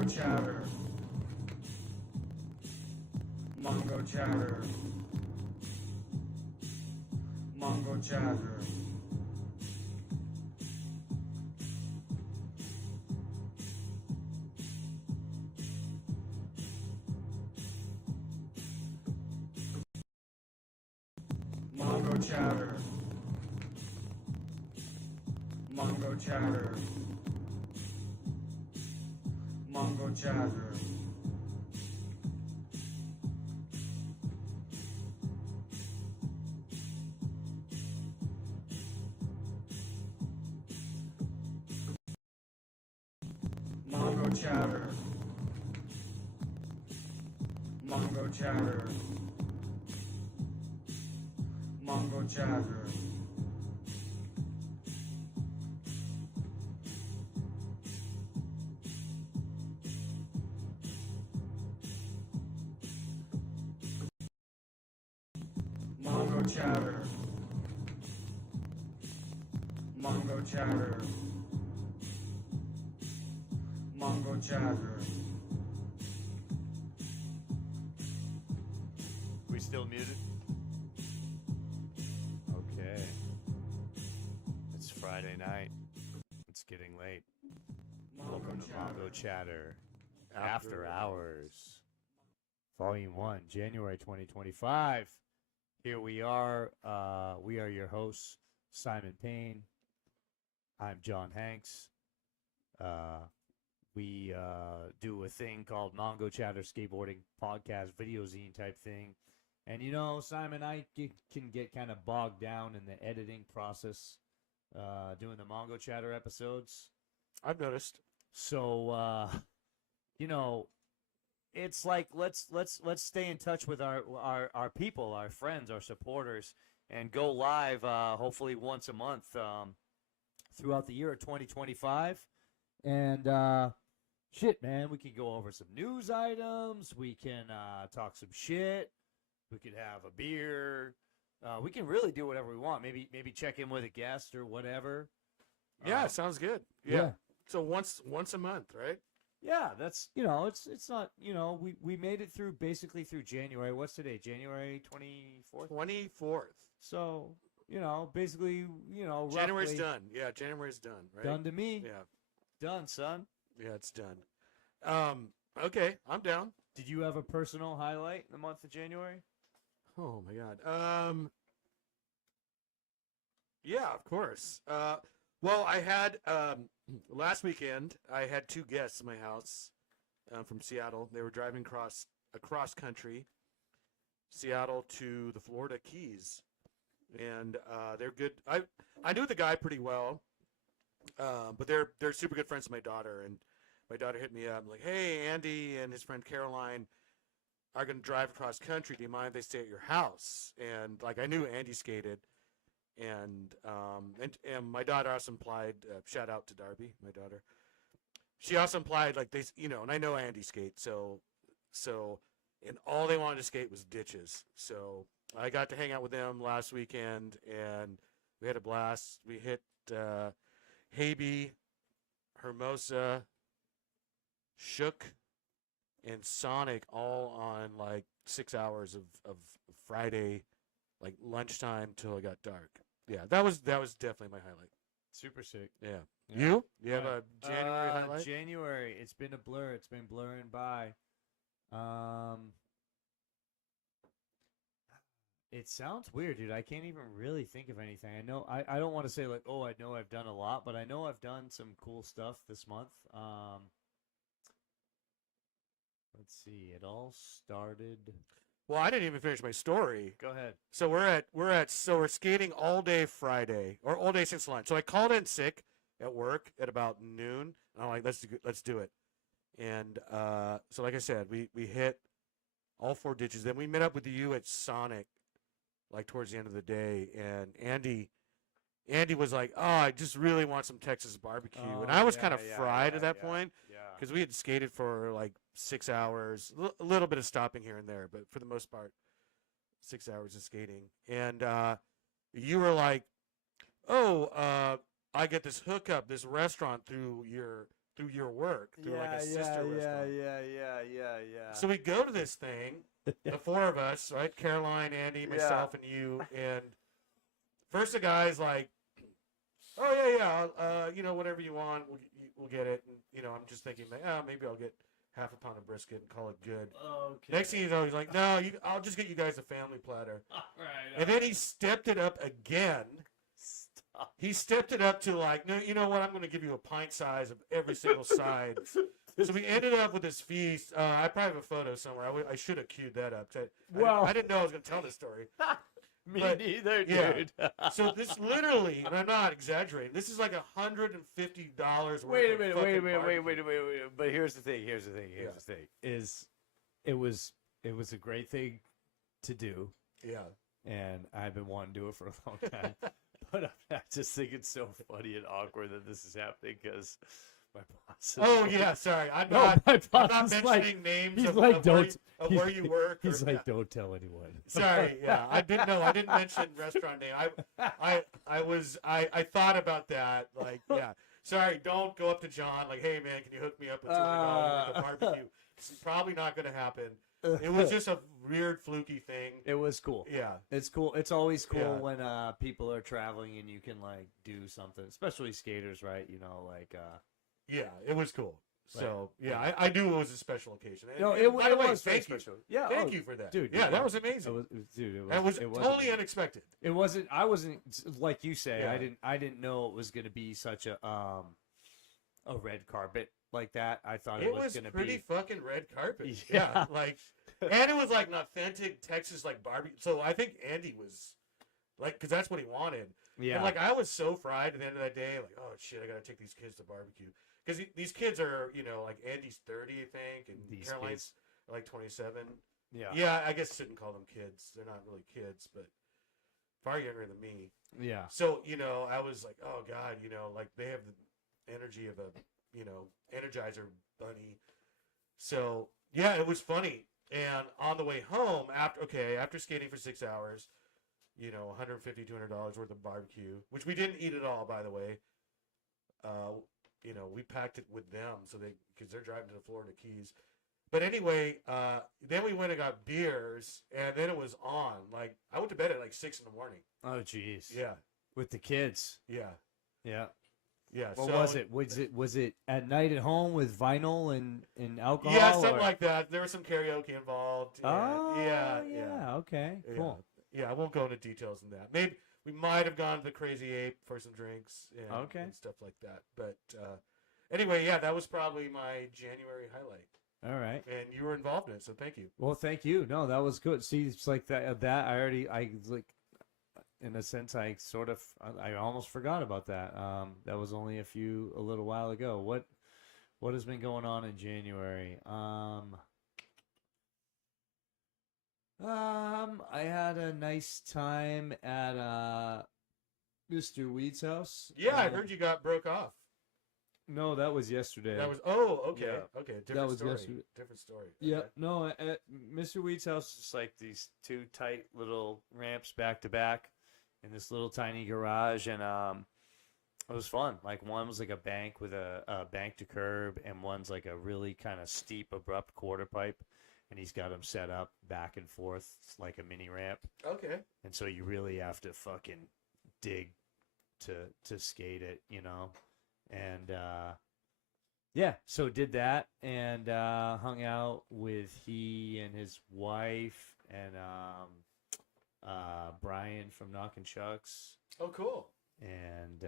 Mongochatter. Mongochatter. Mongochatter. Mongochatter. Mongochatter. Mongochatter. Mongochatter. Mongochatter. Mongochatter. Mongochatter. Mongochatter. Mongochatter. We still muted? Okay. It's Friday night. It's getting late. Welcome to Mongochatter After Hours. Volume 1, January 2025. Here we are. We are your hosts, Simon Payne. I'm John Hanks. We do a thing called Mongochatter Skateboarding Podcast, video zine type thing. And you know, Simon, I can get kind of bogged down in the editing process doing the Mongochatter episodes. I've noticed. So, you know, it's like let's stay in touch with our people, our friends, our supporters, and go live hopefully once a month throughout the year of 2025. And shit, man, we can go over some news items. We can talk some shit. We could have a beer. We can really do whatever we want. Maybe check in with a guest or whatever. Yeah, sounds good. Yeah. So once a month, right? Yeah, that's, you know, it's not, you know, we made it through basically through January. What's today? January 24th? 24th. So, you know, basically, you know, January's roughly done. Yeah, January's done, right? done to me. Yeah. Done, son. Yeah, it's done. Okay, I'm down. Did you have a personal highlight in the month of January? Oh my god. Yeah, of course. Well, I had last weekend. I had two guests in my house from Seattle. They were driving across country, Seattle to the Florida Keys, and they're good. I knew the guy pretty well, but they're super good friends with my daughter. And my daughter hit me up like, "Hey, Andy and his friend Caroline are going to drive across country. Do you mind if they stay at your house?" And like I knew Andy skated. And my daughter also implied, shout out to Darby, my daughter. She also implied like they, you know, and I know Andy skates, so, and all they wanted to skate was ditches. So I got to hang out with them last weekend, and we had a blast. We hit Haby, Hermosa, Shook, and Sonic all on like 6 hours of Friday, like lunchtime till it got dark. Yeah, that was definitely my highlight. Super sick. Yeah. Yeah. You have a January highlight? January. It's been a blur. It's been blurring by. It sounds weird, dude. I can't even really think of anything. I know I don't want to say like, oh, I know I've done a lot, but I know I've done some cool stuff this month. Let's see. It all started. Well, I didn't even finish my story. Go ahead. So we're skating all day Friday, or all day since lunch. So I called in sick at work at about noon. And I'm like, let's do it. And so like I said, we hit all four ditches. Then we met up with you at Sonic, like towards the end of the day. And Andy was like, "Oh, I just really want some Texas barbecue," and I was kind of fried at that point because we had skated for like 6 hours, a little bit of stopping here and there, but for the most part, 6 hours of skating. And you were like, "Oh, I get this hookup, this restaurant through through your work, through like a sister restaurant. yeah. So we go to this thing, the four of us, right? Caroline, Andy, myself, and you. And first the guy's like, "Oh yeah, whatever you want, we'll get it." And I'm just thinking, like, oh, maybe I'll get half a pound of brisket and call it good. Okay. Next thing you know, he's like, "No, I'll just get you guys a family platter." Right. And then he stepped it up again. Stop. He stepped it up to like, no, you know what? I'm going to give you a pint size of every single side. So we ended up with this feast. I probably have a photo somewhere. I should have queued that up. I didn't know I was going to tell this story. Me But, neither, yeah. dude. So this literally, and I'm not exaggerating, this is like $150 worth Wait a of minute, fucking wait a minute, barbecue. wait. But here's the thing. Is it was a great thing to do, Yeah. and I've been wanting to do it for a long time. But I just think it's so funny and awkward that this is happening because my boss. Oh yeah, sorry. I'm No, not my boss I'm is not like- mentioning names he's of, like, of don't. where you work. He's or- like, don't tell anyone. Sorry, yeah, I didn't mention restaurant name. I thought about that. Like, yeah, sorry. Don't go up to John. Like, hey man, can you hook me up with $200 worth of barbecue? It's probably not going to happen. It was just a weird, fluky thing. It was cool. Yeah, It's cool. It's always cool Yeah. when people are traveling and you can like do something, especially skaters, right? yeah, it was cool. So yeah, I knew it was a special occasion. And, No, and by the way, was very thank you. special. Yeah, Thank you for that, dude. Yeah, that was amazing. That was it totally unexpected. It wasn't. I wasn't like you say. Yeah. I didn't know it was going to be such a red carpet like that. I thought It was was going to pretty be. fucking red carpet. Yeah. Yeah, like, and it was like an authentic Texas like barbecue. So I think Andy was like, because that's what he wanted. Yeah. And like I was so fried at the end of that day, like, oh shit, I gotta take these kids to barbecue because these kids are, like Andy's 30, I think, and These Caroline's like 27. yeah. Yeah, I guess shouldn't call them kids. They're not really kids, but far younger than me. Yeah. So I was like, oh god, like they have the energy of a Energizer bunny. So yeah, it was funny. And on the way home, after skating for 6 hours, $150, $200 worth of barbecue, which we didn't eat it all, by the way. We packed it with them because they're driving to the Florida Keys. But anyway, then we went and got beers, and then it was on. Like I went to bed at like 6 in the morning. Oh, jeez. Yeah, With the kids. yeah, Yeah. yeah. What so, was it? Was it at night at home with vinyl and alcohol? Yeah, something or- like that. There was some karaoke involved. Oh, yeah. Okay. Yeah. Cool. Yeah, I won't go into details on that. Maybe we might have gone to the Crazy Ape for some drinks and stuff like that. But anyway, yeah, that was probably my January highlight. All right. And you were involved in it, so thank you. Well, thank you. No, that was good. See, it's like that I like, in a sense, I almost forgot about that. That was only a little while ago. What has been going on in January? I had a nice time at Mr. Weed's house. Yeah, I heard you broke off. No, that was yesterday. That was okay. Yeah. Okay, different That was story. yesterday. Different story. Yeah, Okay. no, at Mr. Weed's house is just like these two tight little ramps back to back in this little tiny garage, and it was fun. Like one was like a bank with a bank to curb, and one's like a really kind of steep, abrupt quarter pipe, and he's got them set up back and forth. It's like a mini ramp, Okay. and so you really have to fucking dig to skate it, and yeah, so did that and hung out with he and his wife and Brian from Knockin' Chucks, Oh, cool. and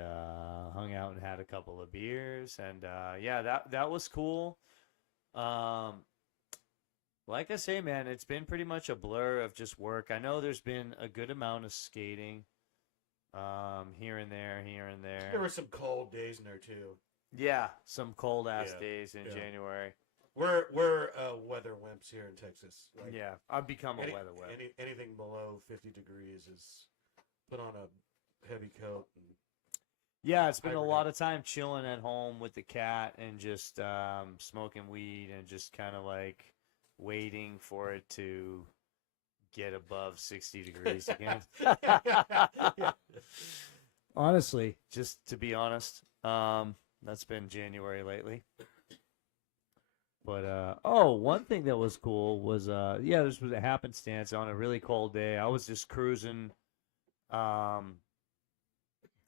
hung out and had a couple of beers, and yeah, that was cool. Like I say, man, it's been pretty much a blur of just work. I know there's been a good amount of skating here and there. There were some cold days in there too. Yeah, some cold ass Yeah, days in yeah. January. We're weather wimps here in Texas. Like, Yeah, I've become a any- weather wimp. anything below 50 degrees is put on a heavy coat. And, Yeah, it's been a hibernate. lot of time chilling at home with the cat and just smoking weed and just kind of like waiting for it to get above 60 degrees again. Yeah. Honestly, just to be honest. That's been January lately. But one thing that was cool was this was a happenstance on a really cold day. I was just cruising down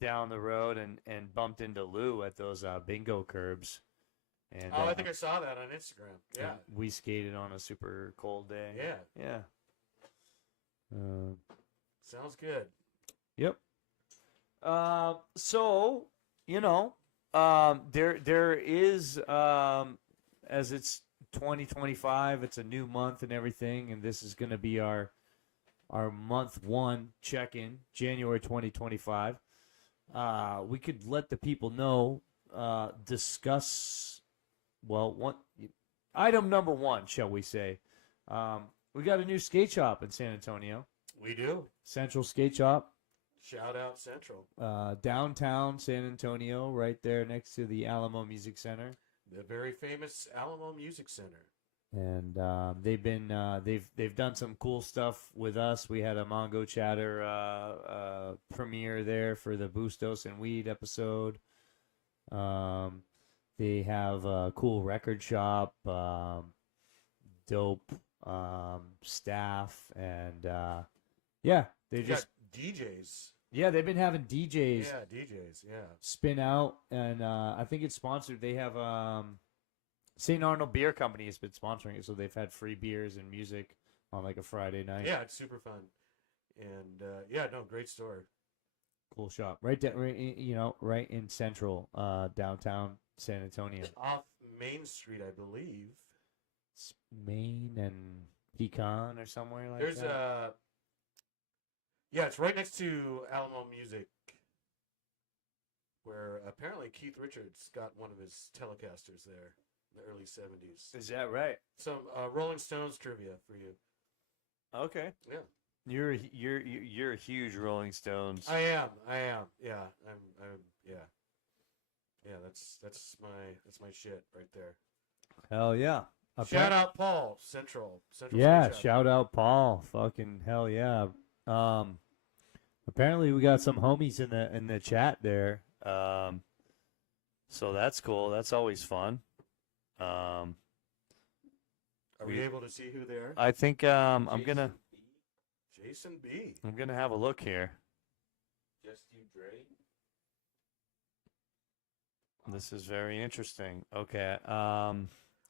the road and bumped into Lou at those bingo curbs. And I think I saw that on Instagram. Yeah. we skated on a super cold day. Yeah. Sounds good. Yep. So there is as it's 2025, it's a new month and everything, and this is going to be our month one check-in, January 2025. We could let the people know, discuss, item number one, shall we say. We got a new skate shop in San Antonio. We do. Central Skate Shop. Shout out Central. Downtown San Antonio, right there next to the Alamo Music Center. The very famous Alamo Music Center. And they've done some cool stuff with us. We had a Mongochatter premiere there for the Bustos and Weed episode. They have a cool record shop, dope staff, and they just got DJs. Yeah, they've been having DJs. Yeah, DJs. Yeah. Spin out, and I think it's sponsored. They have St. Arnold Beer Company has been sponsoring it, so they've had free beers and music on like a Friday night. Yeah, it's super fun, and great store. Cool shop, right in central downtown San Antonio. Off Main Street, I believe. It's Main and Pecan or somewhere like There's that. it's right next to Alamo Music, where apparently Keith Richards got one of his Telecasters there in the early 70s. Is that right? Some Rolling Stones trivia for you. Okay. Yeah. You're a huge Rolling Stones. I am. Yeah. Yeah, that's my shit right there. Hell yeah. Shout out Paul, Central. Yeah, Skate Shop. shout out Paul. Fucking hell yeah. Apparently we got some homies in the chat there. So that's cool. That's always fun. Are we able to see who they are? I think I'm gonna Jason B. I'm gonna have a look here. Just you, Dre. This is very interesting. Okay.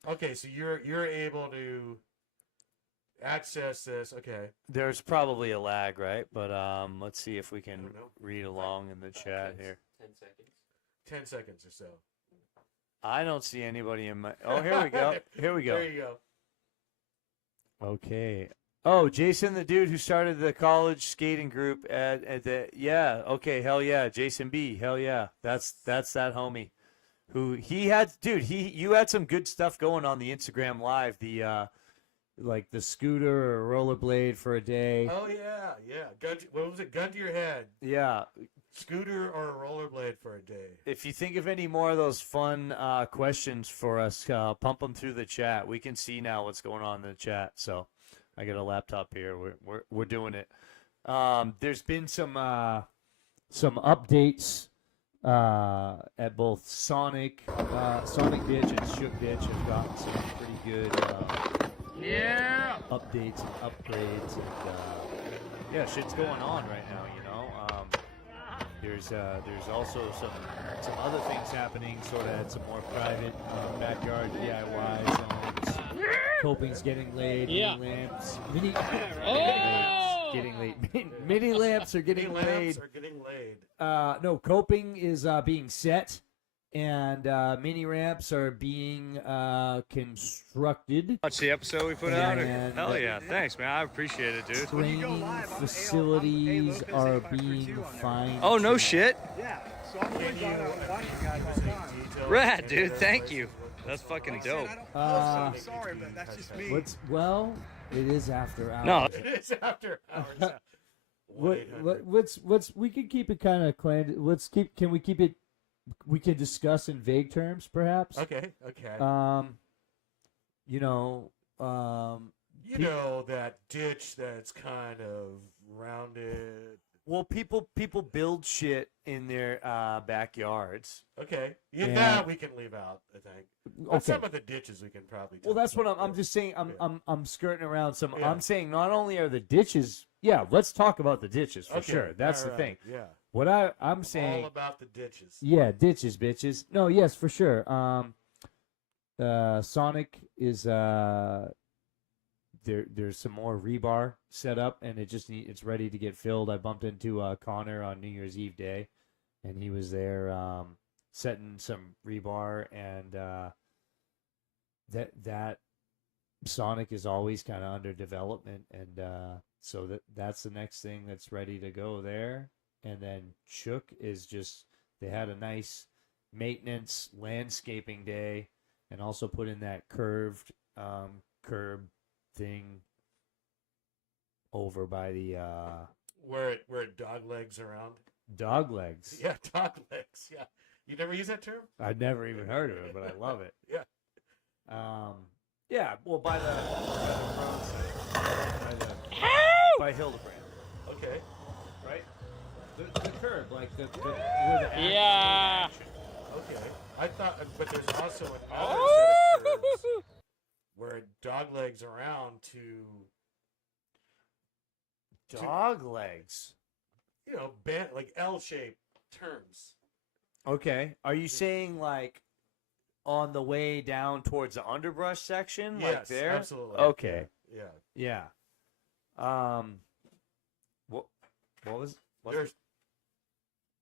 Okay, so you're able to access this. Okay. There's probably a lag, right? But let's see if we can don't know. read along in the chat here. 10 seconds. 10 seconds or so. I don't see anybody in my. Oh, here we go. Here we go. There you go. Okay. Oh, Jason, the dude who started the college skating group at the okay, hell yeah, Jason B, hell yeah, that's that homie, who he had, dude, you had some good stuff going on the Instagram live, the like the scooter or rollerblade for a day. Oh yeah. What was it? Gun to your head. Yeah. Scooter or a rollerblade for a day. If you think of any more of those fun questions for us, pump them through the chat. We can see now what's going on in the chat. So I got a laptop here. We're doing it. There's been some updates at both Sonic Ditch and Shook Ditch have gotten some pretty good updates and upgrades, and shit's going on right now. There's also some other things happening, sort of at some more private backyard DIYs. Coping's getting laid. Mini lamps. Mini lamps are getting laid. No, coping is being set, and mini ramps are being constructed. Watch the episode we put out. And Hell yeah, thanks, man. I appreciate it, dude. Training facilities are being fine. Oh no shit. Yeah, so I'm going to watch you guys all the time. Rad, dude. Thank you. That's fucking dope. I'm sorry, but that's just me. It is after hours. No. It is after hours. We can keep it kind of clan. Can we keep it? We can discuss in vague terms, perhaps. Okay. That that ditch that's kind of rounded. Well, people build shit in their backyards. Okay. Yeah, And- that we can leave out, I think. But Okay. some of the ditches we can probably Well, talk that's what about, I'm yeah. just saying. Yeah. I'm skirting around some. Yeah. I'm saying not only are the ditches. Yeah, let's talk about the ditches for Okay, sure. That's all the thing. right, Yeah. What I'm I'm saying. all about the ditches. Yeah, ditches, bitches. No, yes, for sure. Sonic is there's some more rebar set up, and it's ready to get filled. I bumped into Connor on New Year's Eve day, and he was there setting some rebar, and that Sonic is always kind of under development, and so that's the next thing that's ready to go there. And then Chook is just, they had a nice maintenance landscaping day, and also put in that curved curb thing over by the Where it dog legs around. dog legs. Yeah, dog legs. Yeah. You never use that term? I'd never even heard of it, but I love it. Yeah. Yeah, well, by the roadside, by Hildebrand, Okay. right? The curb, like the where the action, Yeah. action. Okay. I thought, but there's also another Oh! set of curves where it dog legs around to, Dog legs. bend, like L-shaped turns. Okay. Are you saying like on the way down towards the underbrush section, like Yes, there? absolutely. Okay. Yeah. Yeah. What was what?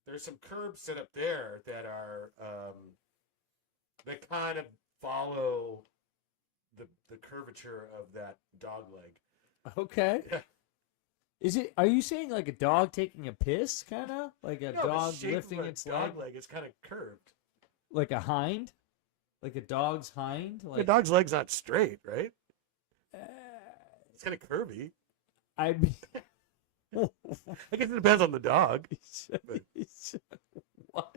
There's some curbs set up there that are that kind of follow the curvature of that dog leg. Okay. Yeah. Is it? Are you saying like a dog taking a piss, kind of like a No, the dog shape lifting of a its dog leg, leg is kind of curved. like a hind, like a dog's hind? The Like dog's leg's not straight, right? uh, It's kind of curvy. I mean, I guess it depends on the dog. what?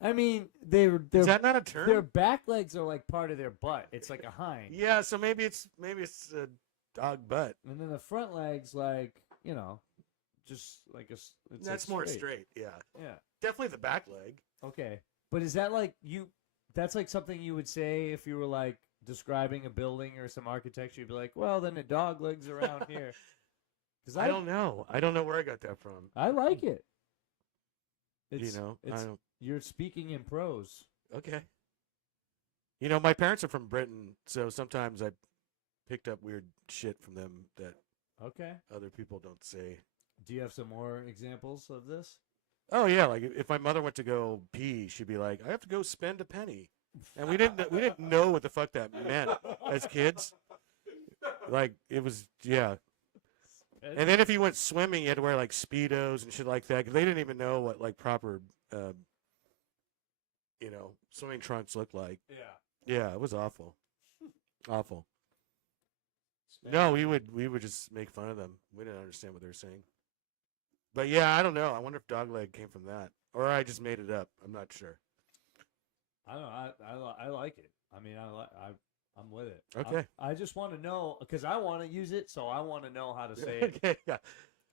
I mean, they're Is that not a term? their back legs are like part of their butt. It's like a hind. Yeah, so maybe it's a dog butt. And then the front legs, like, just like it's That's like more straight. Yeah, Yeah. definitely the back leg. Okay. But is that like that's like something you would say if you were like describing a building or some architecture? You'd be like, well, then the dog legs around here. Because I don't know. I don't know where I got that from. I like it. It's, I don't. you're speaking in prose. Okay. My parents are from Britain, so sometimes I picked up weird shit from them that Okay. other people don't say. Do you have some more examples of this? Oh yeah, like if my mother went to go pee, she'd be like, "I have to go spend a penny," and we didn't know what the fuck that meant as kids. Like it was And then if you went swimming, you had to wear like Speedos and shit like that, 'cause they didn't even know what like proper, swimming trunks looked like. Yeah. Yeah, it was awful, awful. No, we would just make fun of them. We didn't understand what they were saying. But yeah, I don't know. I wonder if dog leg came from that, or I just made it up. I'm not sure. I don't know. I like it. I mean, I'm with it. Okay. I just want to know because I want to use it, so I want to know how to say it. Okay, yeah.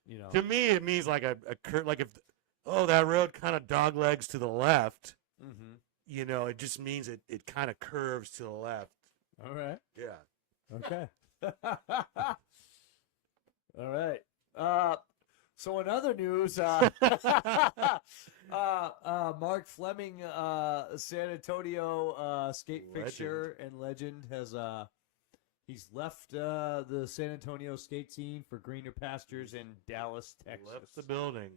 You know. To me, it means like a curve. Like if that road kind of dog legs to the left. Mm-hmm. It just means it kind of curves to the left. All right. Yeah. Okay. All right. So in other news, Mark Fleming, San Antonio skate Legend. fixture and legend, has he's left the San Antonio skate scene for greener pastures in Dallas, Texas. Left the building.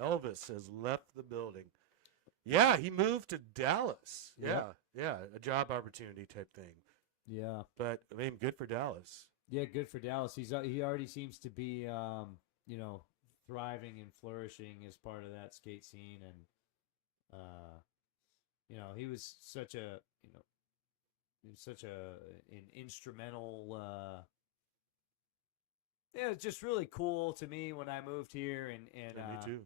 Elvis has left the building. Yeah, he moved to Dallas. Yeah, yeah, a job opportunity type thing. Yeah. But I mean, good for Dallas. Yeah, good for Dallas. He already seems to be thriving and flourishing as part of that skate scene, and he was such a an instrumental. It's just really cool to me when I moved here, and Yeah, me too.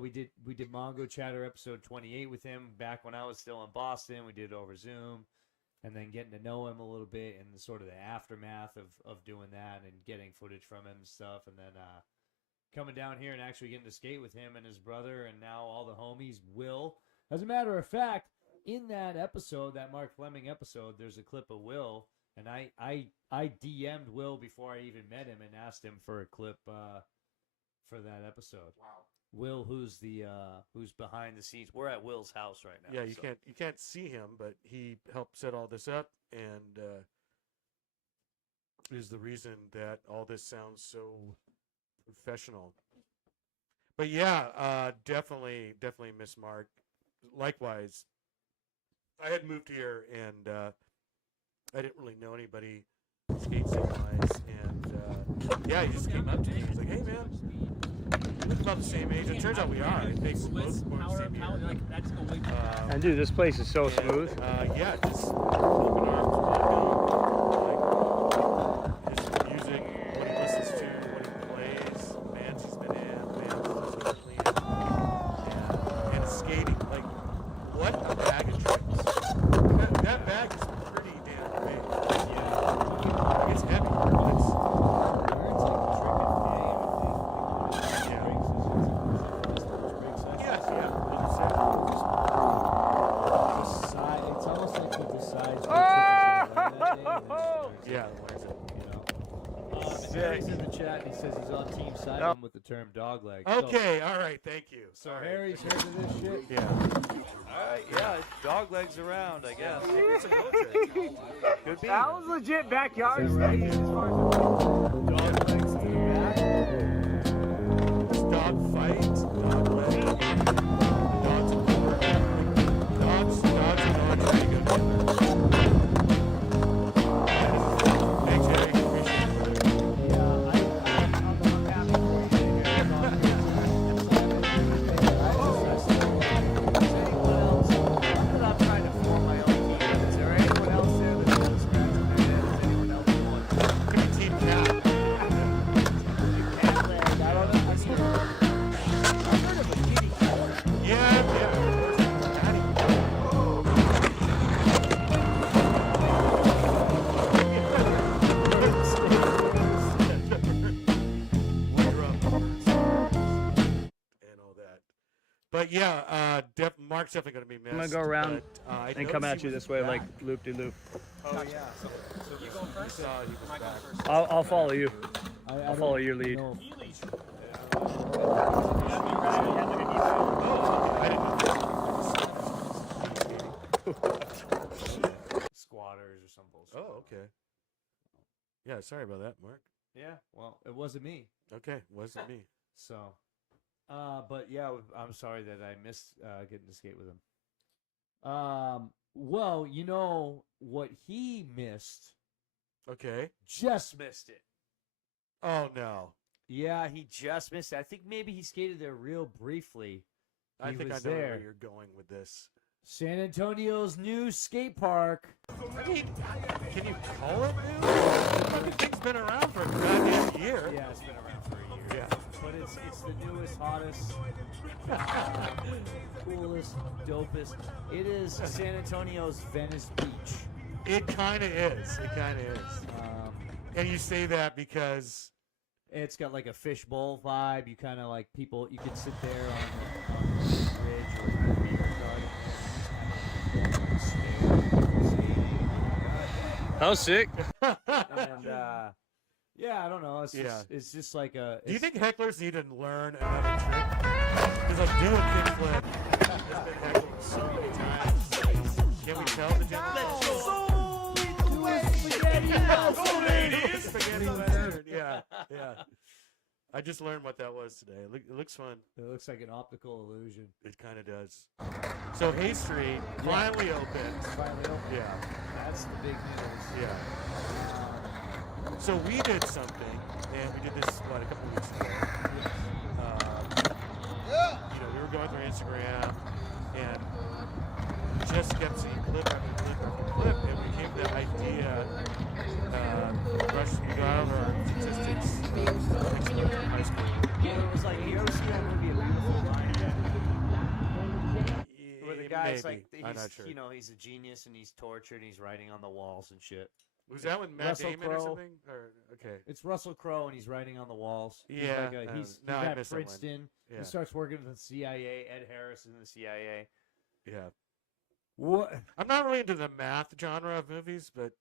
We did Mongochatter episode 28 with him back when I was still in Boston. We did it over Zoom. And then getting to know him a little bit and sort of the aftermath of doing that and getting footage from him and stuff. And then coming down here and actually getting to skate with him and his brother and now all the homies. Will, as a matter of fact, in that episode, that Mark Fleming episode, there's a clip of Will, and I DM'd Will before I even met him and asked him for a clip for that episode. Wow. Will, who's behind the scenes? We're at Will's house right now. Yeah, you can't see him, but he helped set all this up and is the reason that all this sounds so professional. But yeah, definitely miss Mark. Likewise, I had moved here and I didn't really know anybody skate scene wise, and yeah, he just came up to me. He's like, "Hey man, we look about the same age." It turns out we are. It makes both born the same year. And dude, this place is so smooth. Yeah, just open arms, welcome. Like his music, what he listens to, what he plays, bands he's been in, bands he's been clean, and skating. Like, what a bag of tricks! That bag is pretty damn big. Yeah, it's heavy. But it's, Harry's in the chat and he says he's on Team Simon with the term dog leg. okay, all right, thank you. So Harry's heard of this shit? Yeah. All right, yeah, dog legs around, I guess. It's a road trip. Could be. That was legit backyard Right? skating. Dog legs to the back. Dog fight, dog leg, dogs and dogs and dogs pretty good together. Thanks, Harry. Appreciate it. I'm happy for you. Anyone else? I'm trying to form my own team. Is there anyone else there that's going to scratch their head? Is anyone else who wants? Could be Team Cat. Cat leg. I don't know. I've heard of a kitty cat. Yeah. Patty. And all that. But yeah, Mark's definitely going to be missed. I'm gonna go around but, I and come noticed at he you was this way, back. like loop-de-loop. Oh yeah. So you go first? He was back. I'll follow you. I'll follow your lead. Oh, I didn't know. Squatters or some bullshit. Oh, okay. Yeah, sorry about that, Mark. Yeah, well, it wasn't me. Okay, wasn't me. So, but yeah, I'm sorry that I missed getting to skate with him. Well, you know what he missed? Okay. Just missed it. Oh no. Yeah, he just missed it. I think maybe he skated there real briefly. I He think I was know there. where you're going with this. San Antonio's new skate park. I mean, can you call it new? The fucking thing's been around for a goddamn year. Yeah, it's been around for a year. Yeah. But it's the newest, hottest, coolest, dopest. It is San Antonio's Venice Beach. It kind of is. It kind of is. And you say that because It's got like a fishbowl vibe. You kind of like people. You could sit there on the ridge or in the beer garden and just stare. How sick. And yeah, I don't know. It's Yeah. just, it's just like a. do you it's- think hecklers need to learn another trick? Because like doing kickflip has been heckled so many times. Can we tell the gentleman? Spaghetti Leonard. Yeah. I just learned what that was today. It looks fun. It looks like an optical illusion. It kind of does. So Hay Street finally opened. It's finally open. Yeah. That's the big news. Yeah. So we did something, and we did this a couple weeks ago. We were going through Instagram, and we just kept seeing clip after clip after clip, and we came to the idea. We got over our statistics. In high school. It was like, you ever see that movie, A Beautiful Mind? Where the guy's Maybe. like, I'm not sure. he's a genius and he's tortured and he's writing on the walls and shit. Was that with Matt Russell Damon or Crowe. something? Or okay. It's Russell Crowe, and he's writing on the walls. Yeah, He's no, I at missed that one. Princeton. Yeah. He starts working with the CIA. Ed Harris is in the CIA. Yeah. What? I'm not really into the math genre of movies, but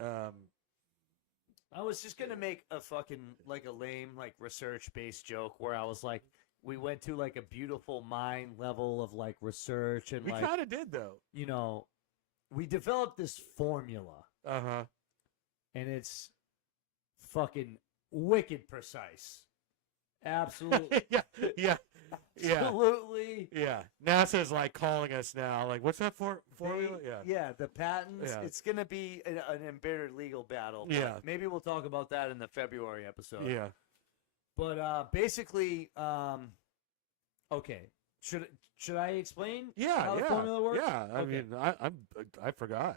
I was just gonna make a fucking like a lame like research based joke where I was like, we went to like a beautiful mind level of like research and we like kind of did though. you know, we developed this formula Uh-huh. and it's fucking wicked precise. Absolutely. yeah. Yeah. Yeah. Absolutely. Yeah. NASA's like calling us now. Like, what's that formula? Yeah. Yeah, the patents. Yeah. It's going to be an embittered legal battle. But Yeah. maybe we'll talk about that in the February episode. Yeah. But basically, okay. Should I explain Yeah. how yeah. the formula works? Yeah. I Okay. mean, I forgot.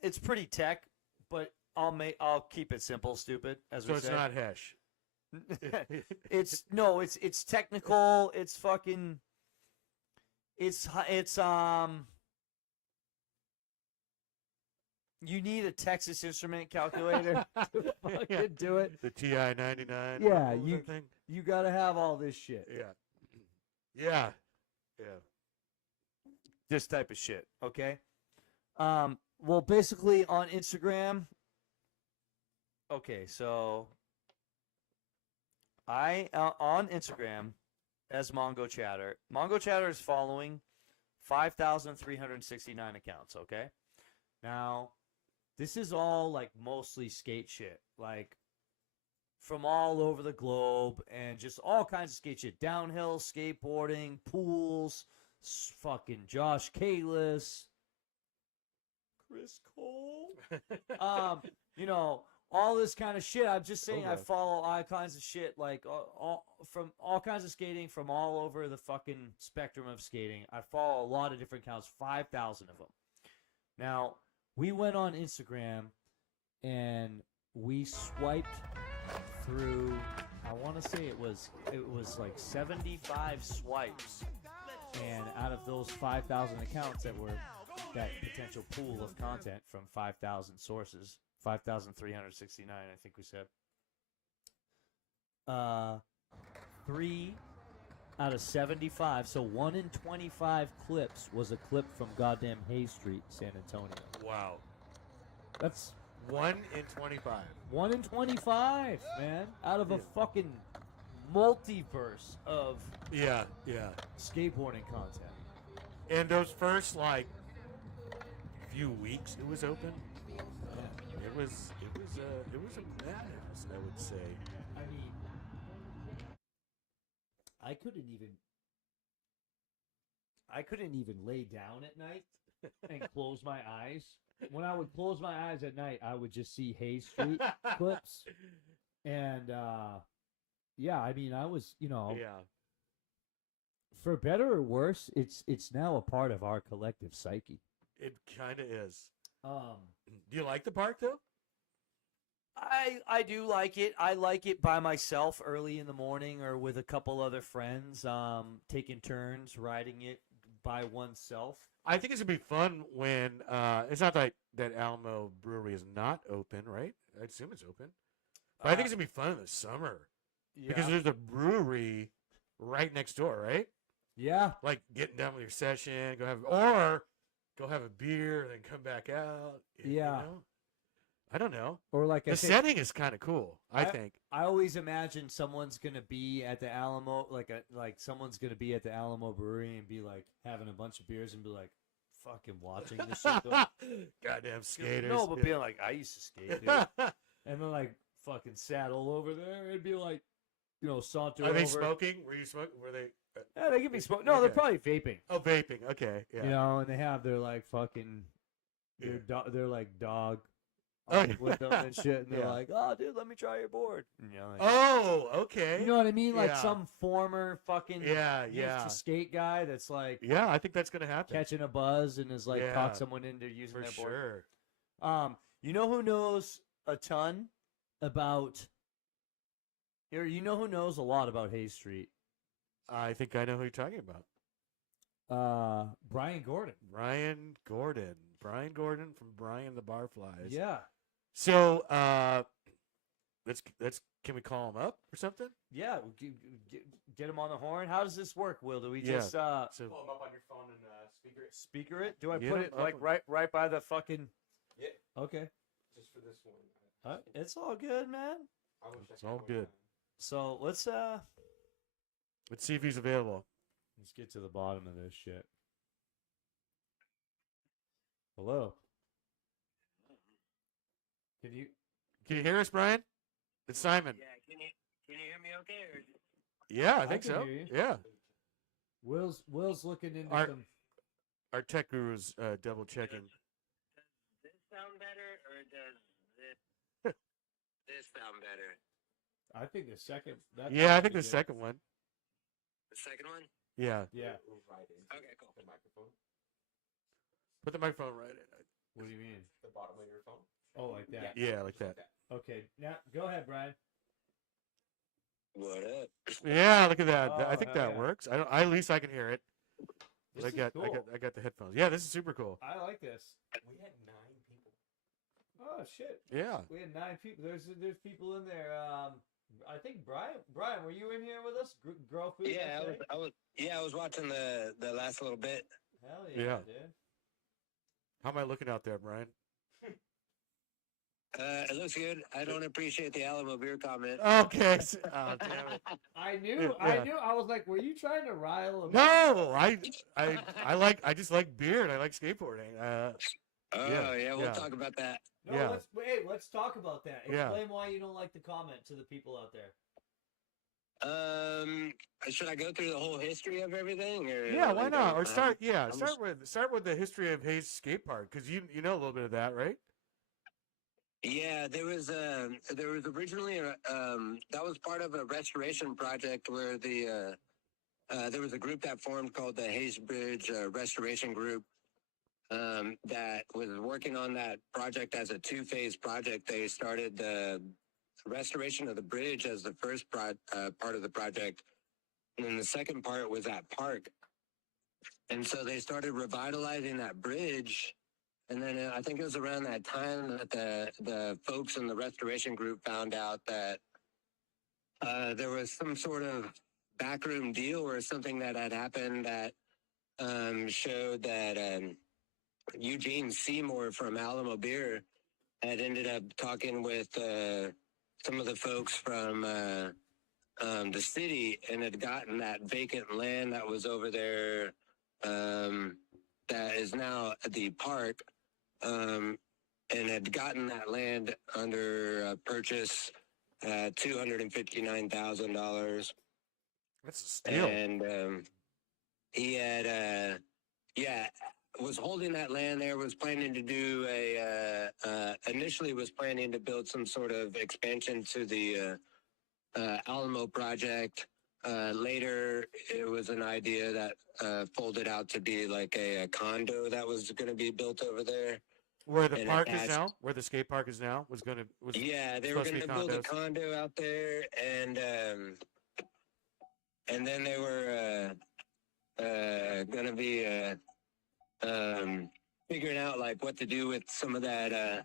It's pretty tech, but I'll keep it simple, stupid, as So we it's say. not Hesh. It's technical. It's fucking. It's You need a Texas Instrument calculator to fucking Yeah. do it. The TI-99. Yeah, what was that thing? You gotta have all this shit. Yeah. Yeah. Yeah. This type of shit. Okay. Well, basically on Instagram. Okay, so I on Instagram as Mongochatter. Mongochatter is following 5,369 accounts. Okay. Now, this is all like mostly skate shit, like from all over the globe, and just all kinds of skate shit: downhill, skateboarding, pools, fucking Josh Kalis, Chris Cole. You know, all this kind of shit. I'm just saying, I Okay. follow all kinds of shit, like from all kinds of skating from all over the fucking spectrum of skating. I follow a lot of different accounts, 5,000 of them. Now, we went on Instagram and we swiped through, I want to say it was like 75 swipes, and out of those 5,000 accounts that were that potential pool of content from 5,000 sources, 5,369 I think we said, 3 out of 75, so 1 in 25 clips was a clip from goddamn Hayes Street, San Antonio. Wow. That's 1 in 25. 1 in 25, man, out of a fucking multiverse of Yeah. Yeah. skateboarding content. And those first like few weeks it was open. Yeah. It was a madhouse, I would say. I mean, I couldn't even lay down at night and close my eyes. When I would close my eyes at night, I would just see Hayes Street clips. And yeah, I mean, I was, Yeah. for better or worse, it's now a part of our collective psyche. It kind of is. Um, Do you like the park though? I do like it. I like it by myself early in the morning or with a couple other friends, taking turns riding it by oneself. I think it's gonna be fun when it's not like that Alamo Brewery is not open, right? I assume it's open. But I think it's gonna be fun in the summer because there's a brewery right next door, right? Yeah. Like getting done with your session, go have a beer, and then come back out. Yeah. know? I don't know. Or like I The said, setting is kind of cool. I think. I always imagine someone's gonna be at the Alamo, like someone's gonna be at the Alamo Brewery and be like having a bunch of beers and be like, fucking watching this shit. Goddamn skaters. No, but being like, I used to skate, dude. And then like fucking saddle over there and be like, saunter Are over. they smoking? Were you smoking? Were they? Yeah, they could be smoking. No, they're Okay. probably vaping. Oh, vaping. Okay. Yeah. And they have their like fucking, they're like dog. Oh, with them and shit, and they're Yeah. like, "Oh, dude, let me try your board." And, Oh, okay. you know what I mean? Like Yeah. some former fucking Yeah, used yeah. to skate guy that's like Yeah, I think that's gonna happen. catching a buzz and is like Yeah. caught someone into using for their board. sure. You know who knows a ton about? Or you know who knows a lot about Hayes Street? I think I know who you're talking about. Brian Gordon. Brian Gordon. Brian Gordon from Brian the Barflies. Yeah. So let's can we call him up or something? Yeah. Get him on the horn. How does this work, Will? Do we Yeah. just So Pull them up on your phone and speaker it. speaker it? Do I Yeah, put it up like on- right by the fucking? Yeah. Okay. Just for this one. It's all good, man. I wish I It's could all go good. down. So let's see if he's available. let's get to the bottom of this shit. Hello. Can you? Can you hear us, Brian? It's Simon. Yeah, can you hear me okay? Or Yeah, I think can so. hear you. Yeah. Will's looking into Our- some. Our tech guru's double checking. does this sound better, or does this sound better? I think the second. That Yeah, I sounds think the good. second one. The second one? Yeah. Yeah. Move right in. Okay, cool. The microphone. Put the microphone right in. What do you mean? The bottom of your phone. Oh, like that. Yeah, like that. Okay. Now go ahead, Brian. What up? Yeah, look at that. I Oh, think hell that yeah. works. At least I can hear it. This I is got cool. I got the headphones. Yeah, this is super cool. I like this. We had 9 people. Oh shit. Yeah. We had 9 people. There's people in there. I think Brian, were you in here with us? Girl food. Yeah, yesterday? I was watching the last little bit. Hell yeah, Yeah. dude. How am I looking out there, Brian? It looks good. I don't appreciate the Alamo beer comment. Okay. Oh, damn it. I knew. I was like, were you trying to rile him? No, I just like beer and I like skateboarding. Yeah, we'll yeah. talk about that. No, Yeah. let's talk about that. Yeah. Explain why you don't like the comment to the people out there. Should I go through the whole history of everything? Or Yeah, why not? Or start I'm start with the history of Hayes Skate Park because you know a little bit of that, right? Yeah, there was originally that was part of a restoration project where there was a group that formed called the Hayes Bridge Restoration Group that was working on that project as a 2-phase project. They started the restoration of the bridge as the first part of the project, and then the second part was that park. And so they started revitalizing that bridge. And then I think it was around that time that the folks in the restoration group found out that there was some sort of backroom deal or something that had happened that showed that Eugene Seymour from Alamo Beer had ended up talking with some of the folks from the city and had gotten that vacant land that was over there that is now the park. And had gotten that land under purchase at $259,000. That's a steal. And he had, was holding that land there, was planning to do initially was planning to build some sort of expansion to the Alamo project. Later, it was an idea that folded out to be like a condo that was going to be built over there. Where the and park is attached- now, where the skate park is now, was Yeah, they were supposed to going be to build a condos. condo out there, and then they were going to be figuring out like what to do with some of that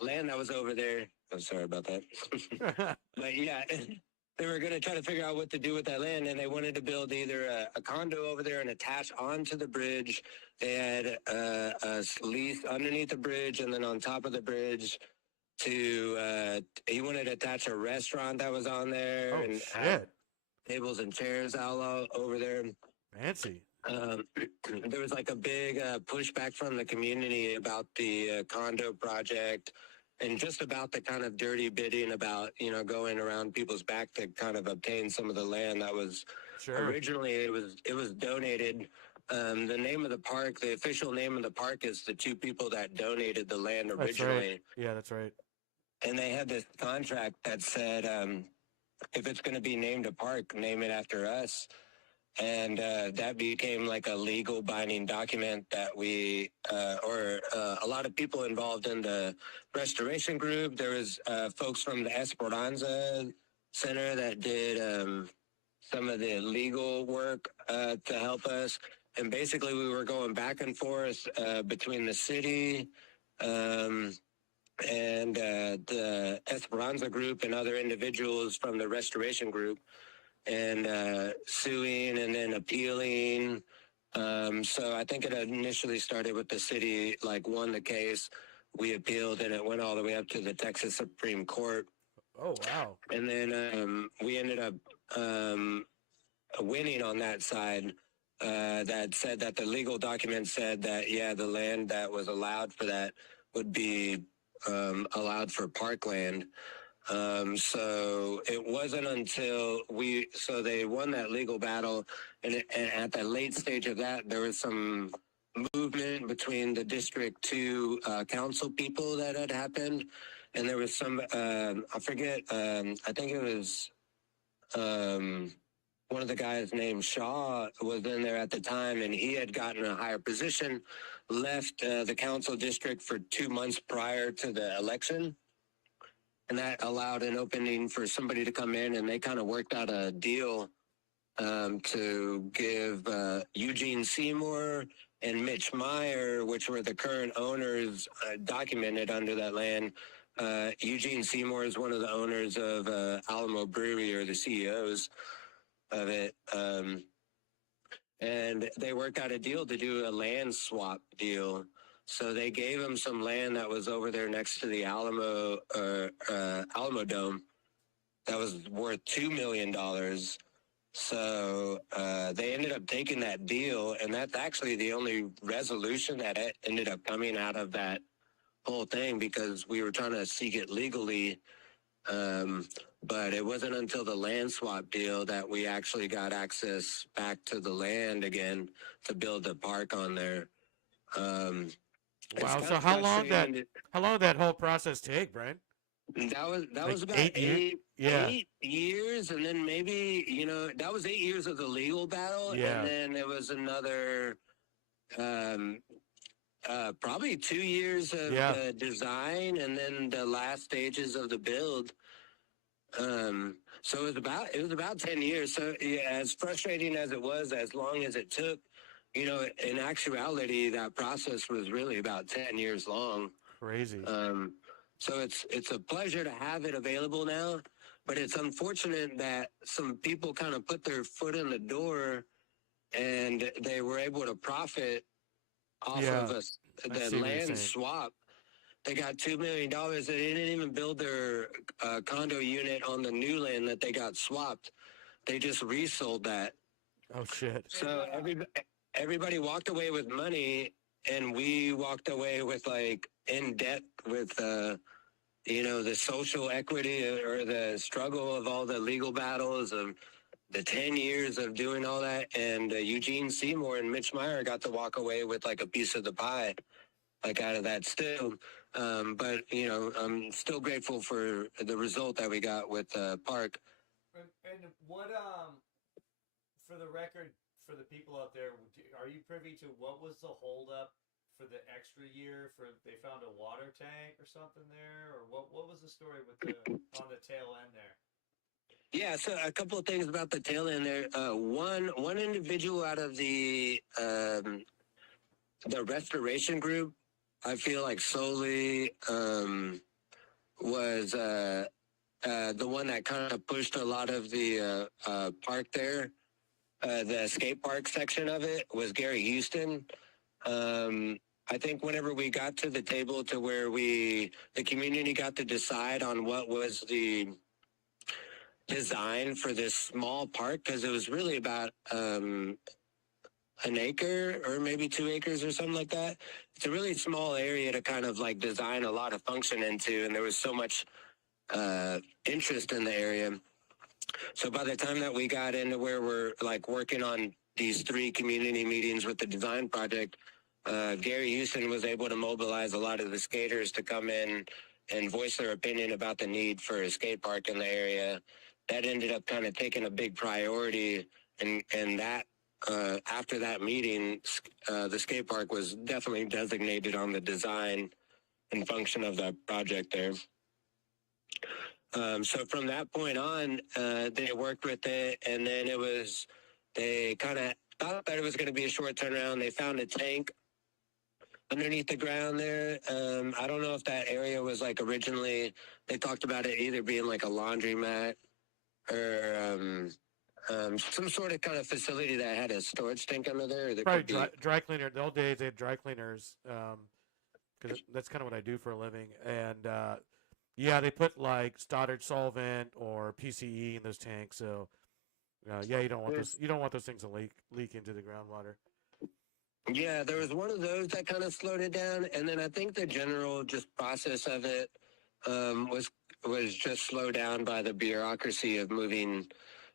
land that was over there. I'm sorry about that. But yeah, they were going to try to figure out what to do with that land, and they wanted to build either a condo over there and attach onto the bridge. They had a lease underneath the bridge, and then on top of the bridge to he wanted to attach a restaurant that was on there Oh and have shit! tables and chairs all over there. Fancy. There was like a big pushback from the community about the condo project and just about the kind of dirty bidding about, going around people's back to kind of obtain some of the land that was Sure. originally it was donated. The name of the park, the official name of the park is the two people that donated the land That's originally. right. Yeah, that's right. And they had this contract that said, if it's going to be named a park, name it after us. And that became like a legal binding document that we, a lot of people involved in the restoration group. There was folks from the Esperanza Center that did some of the legal work to help us. And basically, we were going back and forth between the city and the Esperanza group and other individuals from the restoration group, and suing and then appealing. So I think it initially started with the city, like, won the case. We appealed, and it went all the way up to the Texas Supreme Court. Oh, wow. And then we ended up winning on that side. That said that the legal document said that, yeah, the land that was allowed for that would be allowed for parkland. So it wasn't until so they won that legal battle, and at the late stage of that, there was some movement between the District 2 council people that had happened, and there was some, I forget, I think it was one of the guys named Shaw was in there at the time, and he had gotten a higher position, left the council district for 2 months prior to the election. And that allowed an opening for somebody to come in, and they kind of worked out a deal to give Eugene Seymour and Mitch Meyer, which were the current owners documented under that land. Eugene Seymour is one of the owners of Alamo Brewery, or the CEOs of it. And they worked out a deal to do a land swap deal. So they gave him some land that was over there next to the Alamo Dome that was worth $2 million. So they ended up taking that deal, and that's actually the only resolution that ended up coming out of that whole thing, because we were trying to seek it legally. But it wasn't until the land swap deal that we actually got access back to the land again to build a park on there. Wow. So how long did that whole process take, Brian? That was about 8 years, and then maybe, that was 8 years of the legal battle, Yeah. and then there was another probably 2 years of design, and then the last stages of the build. So it was about 10 years. So yeah, as frustrating as it was, as long as it took, in actuality, that process was really about 10 years long. Crazy. So it's a pleasure to have it available now, but it's unfortunate that some people kind of put their foot in the door, and they were able to profit off of the land swap. They got $2 million. They didn't even build their condo unit on the new land that they got swapped. They just resold that. Oh, shit. So everybody walked away with money, and we walked away with, like, in debt with, the social equity or the struggle of all the legal battles of the 10 years of doing all that. And Eugene Seymour and Mitch Meyer got to walk away with, like, a piece of the pie, like, out of that still. But, I'm still grateful for the result that we got with Park. And what, for the record, for the people out there, are you privy to what was the holdup for the extra year? For they found a water tank or something there, or what was the story with on the tail end there? Yeah, so a couple of things about the tail end there. One individual out of the restoration group, I feel like solely was the one that kind of pushed a lot of the park there. The skate park section of it was Gary Houston. I think whenever we got to the table to where the community got to decide on what was the design for this small park, because it was really about an acre or maybe 2 acres or something like that. It's a really small area to kind of like design a lot of function into, and there was so much interest in the area. So by the time that we got into where we're like working on these 3 community meetings with the design project, Gary Houston was able to mobilize a lot of the skaters to come in and voice their opinion about the need for a skate park in the area. That ended up kind of taking a big priority, and that after that meeting, the skate park was definitely designated on the design and function of that project there. So from that point on, they worked with it, and then they kind of thought that it was going to be a short turnaround. They found a tank underneath the ground there. I don't know if that area was like originally, they talked about it either being like a laundromat or some sort of kind of facility that had a storage tank under there. There Probably could be, dry cleaner. The old days they had dry cleaners, because that's kind of what I do for a living. And yeah, they put like Stoddard solvent or PCE in those tanks. So yeah, you don't want those. You don't want those things to leak into the groundwater. yeah, there was one of those that kind of slowed it down, and then I think the general just process of it was just slowed down by the bureaucracy of moving.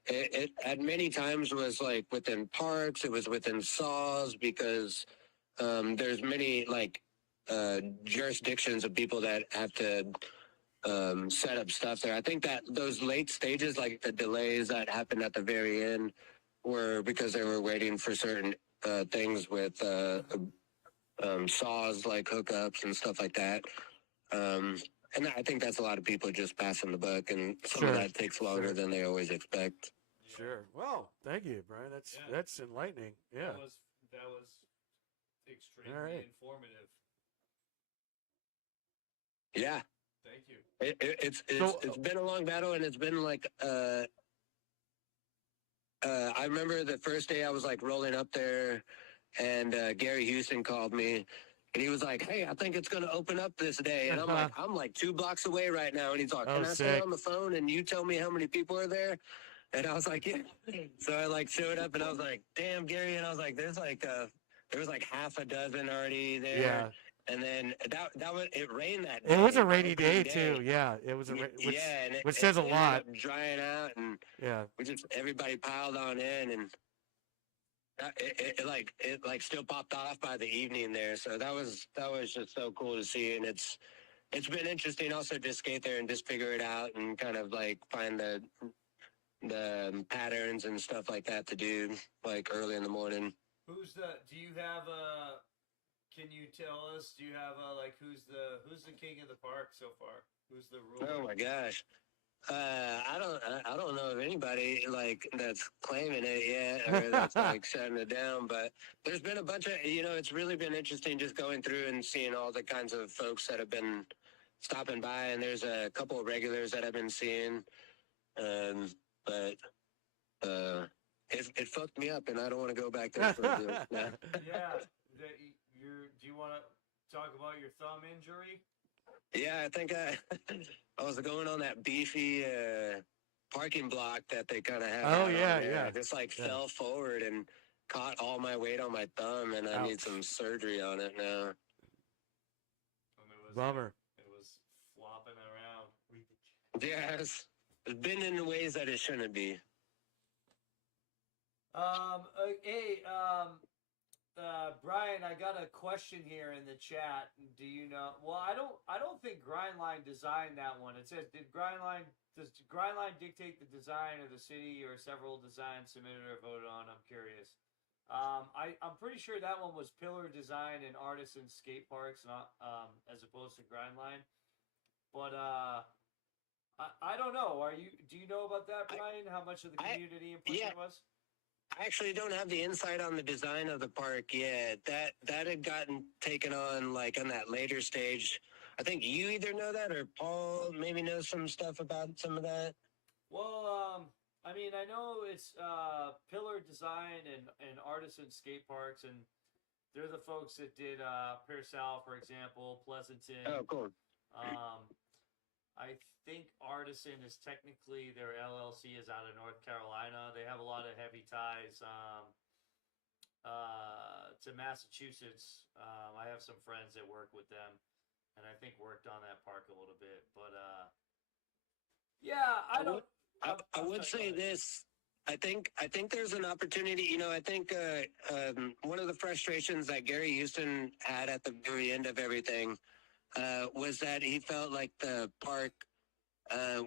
It at many times was like within parks, it was within saws because there's many like jurisdictions of people that have to set up stuff there. I think that those late stages, like the delays that happened at the very end, were because they were waiting for certain things with saws, like hookups and stuff like that. And I think that's a lot of people just passing the buck, and some of that takes longer than they always expect. Sure. Well, thank you, Brian. That's enlightening. Yeah. That was extremely informative. Yeah. Thank you. It's been a long battle, and it's been like I remember the first day I was like rolling up there, and Gary Houston called me, and he was like, "Hey, I think it's going to open up this day," and I'm like 2 blocks away right now, and he's like, "Can I stay on the phone and you tell me how many people are there?" And I was like, "Yeah." So I like showed up, and I was like, "Damn, Gary," and I was like, "There's like there was like half a dozen already there." Yeah. And then that was, it rained that day. It was a rainy day too. Yeah, it was which says a lot. Drying out, and everybody piled on in, and it still popped off by the evening there. So that was just so cool to see, and it's been interesting also to skate there and just figure it out and kind of like find the patterns and stuff like that to do like early in the morning. Do you have a? Can you tell us? Do you have who's the king of the park so far? Who's the ruler? Oh my gosh, I don't know of anybody like that's claiming it yet or that's like shutting it down. But there's been a bunch of it's really been interesting just going through and seeing all the kinds of folks that have been stopping by, and there's a couple of regulars that I've been seeing, but it fucked me up, and I don't want to go back there for a bit. Yeah. Do you want to talk about your thumb injury? Yeah, I think I was going on that beefy parking block that they kind of have. Oh yeah. I just fell forward and caught all my weight on my thumb, and I need some surgery on it now. Bummer. It was flopping around. Yeah, it's been in ways that it shouldn't be. Brian, I got a question here in the chat. Do you know? Well, I don't think Grindline designed that one. It says, does Grindline dictate the design of the city, or several designs submitted or voted on? I'm curious. I'm pretty sure that one was Pillar Design and Artisan Skate Parks, not as opposed to Grindline. But I don't know. Do you know about that, Brian? How much of the community input there was? I actually don't have the insight on the design of the park yet. That had gotten taken on on that later stage. I think you either know that or Paul maybe knows some stuff about some of that. Well, I mean, I know it's Pillar Design and Artisan Skate Parks, and they're the folks that did Pearsall, for example, Pleasanton. Oh, cool. I think Artisan is technically, their LLC is out of North Carolina. They have a lot of heavy ties to Massachusetts. I have some friends that work with them, and I think worked on that park a little bit. But yeah, I would say this. I think there's an opportunity. I think one of the frustrations that Gary Houston had at the very end of everything was that he felt like the park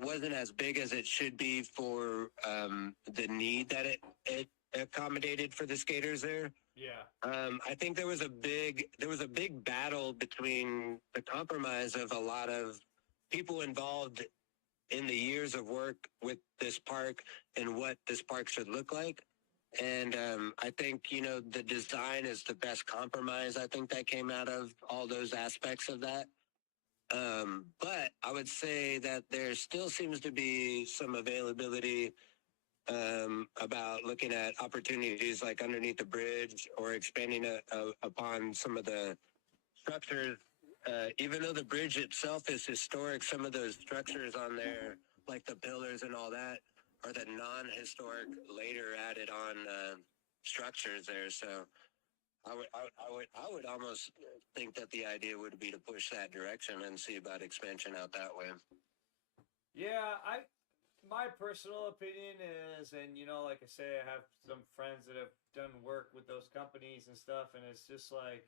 wasn't as big as it should be for the need that it accommodated for the skaters there. Yeah. I think there was a big battle between the compromise of a lot of people involved in the years of work with this park and what this park should look like. And I think, the design is the best compromise, I think, that came out of all those aspects of that. But I would say that there still seems to be some availability about looking at opportunities like underneath the bridge or expanding upon some of the structures. Even though the bridge itself is historic, some of those structures on there, like the pillars and all that, are the non-historic, later added on structures there. So I would almost think that the idea would be to push that direction and see about expansion out that way. Yeah, my personal opinion is, and like I say, I have some friends that have done work with those companies and stuff, and it's just like,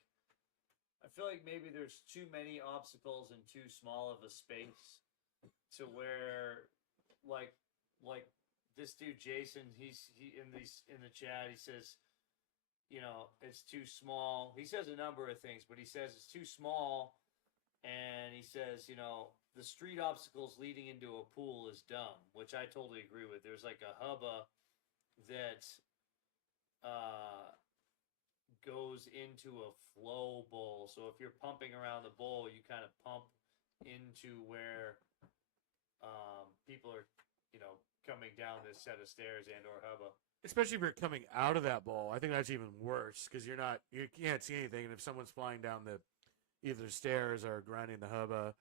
I feel like maybe there's too many obstacles in too small of a space to where, like this dude Jason, he in the chat, he says, it's too small. He says a number of things, but he says it's too small, and he says, the street obstacles leading into a pool is dumb, which I totally agree with. There's like a hubba that goes into a flow bowl. So if you're pumping around the bowl, you kind of pump into where people are, coming down this set of stairs and or hubba. Especially if you're coming out of that bowl, I think that's even worse because you can't see anything, and if someone's flying down the either stairs or grinding the hubba,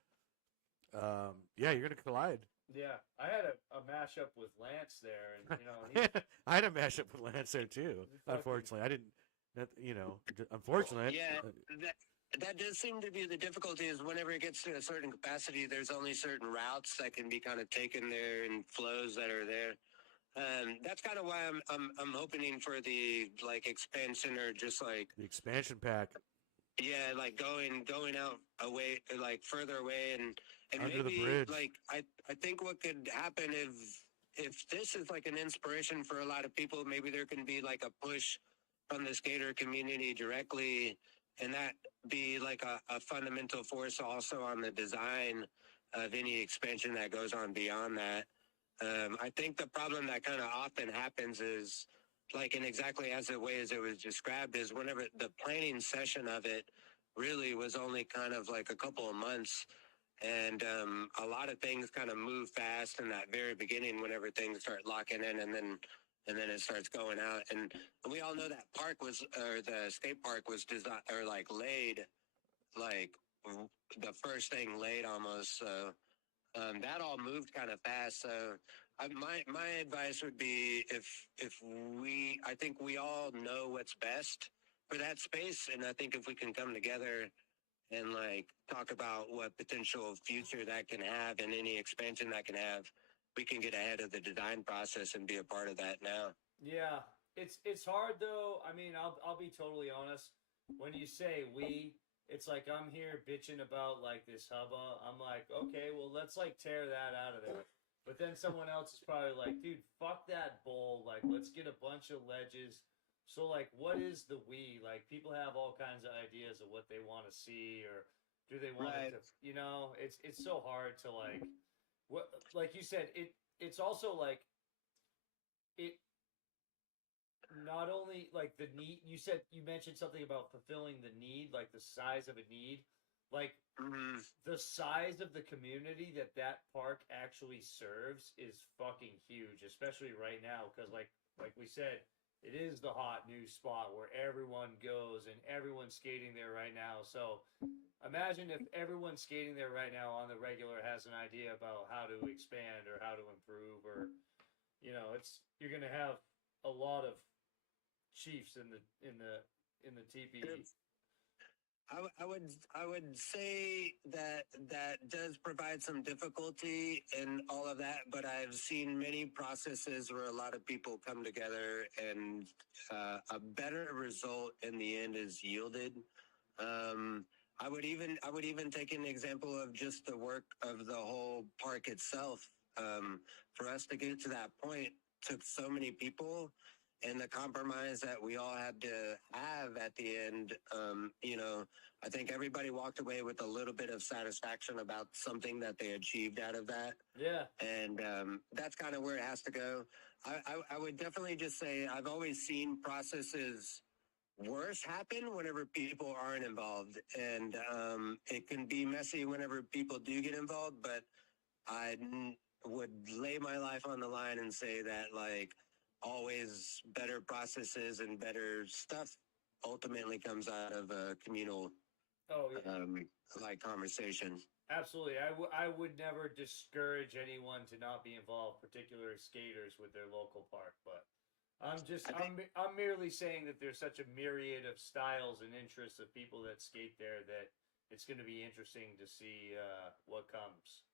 yeah, you're gonna collide. Yeah, I had a mashup with Lance there, and I had a mashup with Lance there too. Unfortunately, I didn't. Unfortunately, Yeah, that does seem to be the difficulty. Is whenever it gets to a certain capacity, there's only certain routes that can be kind of taken there and flows that are there. That's kind of why I'm hoping for the expansion or just like the expansion pack. Yeah, like going out away, like further away, and under maybe the bridge. I think what could happen if this is like an inspiration for a lot of people, maybe there can be like a push from the skater community directly, and that be like a fundamental force also on the design of any expansion that goes on beyond that. I think the problem that kind of often happens is, like, in exactly as the way as it was described, is whenever the planning session of it really was only kind of like a couple of months, and a lot of things kind of move fast in that very beginning whenever things start locking in, and then it starts going out. And we all know that the skate park was designed or laid, like the first thing laid almost. So that all moved kind of fast. So my advice would be I think we all know what's best for that space, and I think if we can come together and talk about what potential future that can have and any expansion that can have, we can get ahead of the design process and be a part of that now. Yeah, it's hard though. I mean, I'll be totally honest. When you say we, it's like I'm here bitching about this hubba. I'm like, okay, well let's tear that out of there. But then someone else is probably like, dude, fuck that bowl. Let's get a bunch of ledges. So what is the we? People have all kinds of ideas of what they want to see, or do they want it to? It's so hard to what, like you said, it's also it. Not only the need, you mentioned something about fulfilling the need, the size of a need, the size of the community that park actually serves is fucking huge, especially right now, because like we said, it is the hot new spot where everyone goes and everyone's skating there right now. So imagine if everyone skating there right now on the regular has an idea about how to expand or how to improve, or you're gonna have a lot of chiefs in the TPE. I would say that does provide some difficulty in all of that, but I've seen many processes where a lot of people come together and a better result in the end is yielded. I would even take an example of just the work of the whole park itself. For us to get to that point took so many people. And the compromise that we all had to have at the end, I think everybody walked away with a little bit of satisfaction about something that they achieved out of that. Yeah. And that's kind of where it has to go. I would definitely just say I've always seen processes worse happen whenever people aren't involved. And it can be messy whenever people do get involved, but would lay my life on the line and say that, like, always better processes and better stuff ultimately comes out of a communal Oh, yeah. like conversation. Absolutely. I would never discourage anyone to not be involved, particularly skaters with their local park. But I'm merely saying that there's such a myriad of styles and interests of people that skate there that it's going to be interesting to see what comes.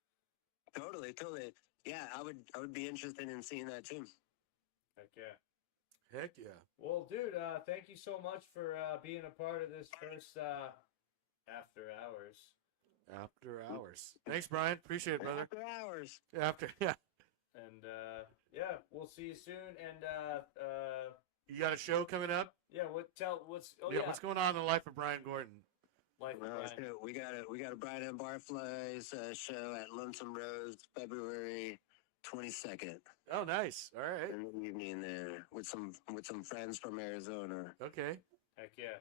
Totally. Yeah, I would be interested in seeing that too. Heck yeah. Heck yeah. Well, dude, thank you so much for being a part of this first After Hours. After hours. Thanks, Brian. Appreciate it, brother. After hours. Yeah. And yeah, we'll see you soon. And You got a show coming up? what's What's going on in the life of Brian Gordon? life of Well, Brian? we got a Brian and Barflies show at Lonesome Rose, February 22nd Oh, nice. All right. in the evening there with some friends from Arizona. Okay. Heck yeah.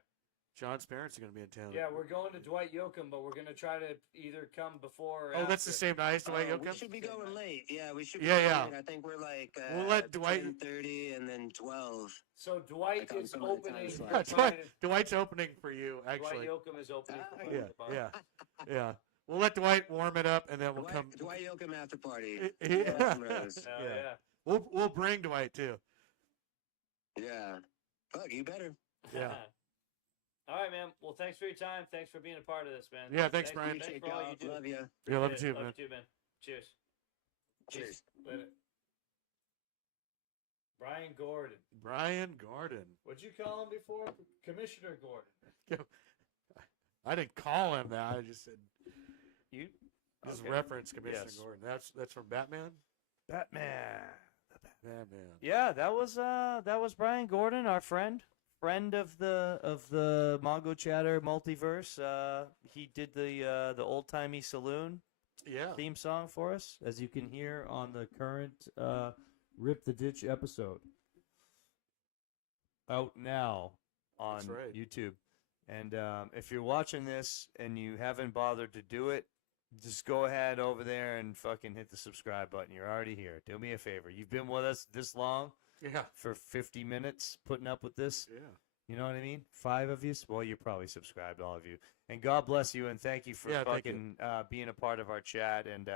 John's parents are going to be in town. Yeah, we're going to Dwight Yoakam, but we're going to try to either come before or Oh, that's the after. same night as Dwight We Yoakam? should be going late. Yeah, we should. Be Yeah, going yeah. late. I think we're like We'll let Dwight- 10:30 and then 12. So Dwight Like on is some of the opening. times, for like- Brian- Dwight's opening for you, Dwight actually. Yoakam is opening for Ah, Brian Yeah, at the bar. yeah, yeah. We'll let Dwight warm it up, and then we'll come. Dwight Yoakam after party. Yeah. Lonesome Rose. Hell Yeah. yeah. We'll bring Dwight too. Yeah. Fuck, you better. Yeah. All right, man. Well, thanks for your time. Thanks for being a part of this, man. Yeah, thanks, Brian. Thanks Appreciate for all y'all. you do. Love you. Yeah, love you Yeah, too, love man. you too, man. Cheers. Cheers. Later. Brian Gordon. Brian Gordon. What'd you call him before? Commissioner Gordon. I didn't call him that. I just said You? just Okay. reference Commissioner Yes. Gordon. That's from Batman. Batman. Batman. Yeah, that was Brian Gordon, our friend of the Mongochatter multiverse. He did the old timey saloon Yeah. theme song for us, as you can hear on the current Rip the Ditch episode. Out now on That's right. YouTube. And if you're watching this and you haven't bothered to do it, just go ahead over there and fucking hit the subscribe button. You're already here. Do me a favor. You've been with us this long Yeah. for 50 minutes putting up with this. Yeah. You know what I mean? 5 of you. Well, you're probably subscribed, all of you. And God bless you, and thank you for Yeah, thank fucking being a part of our chat. And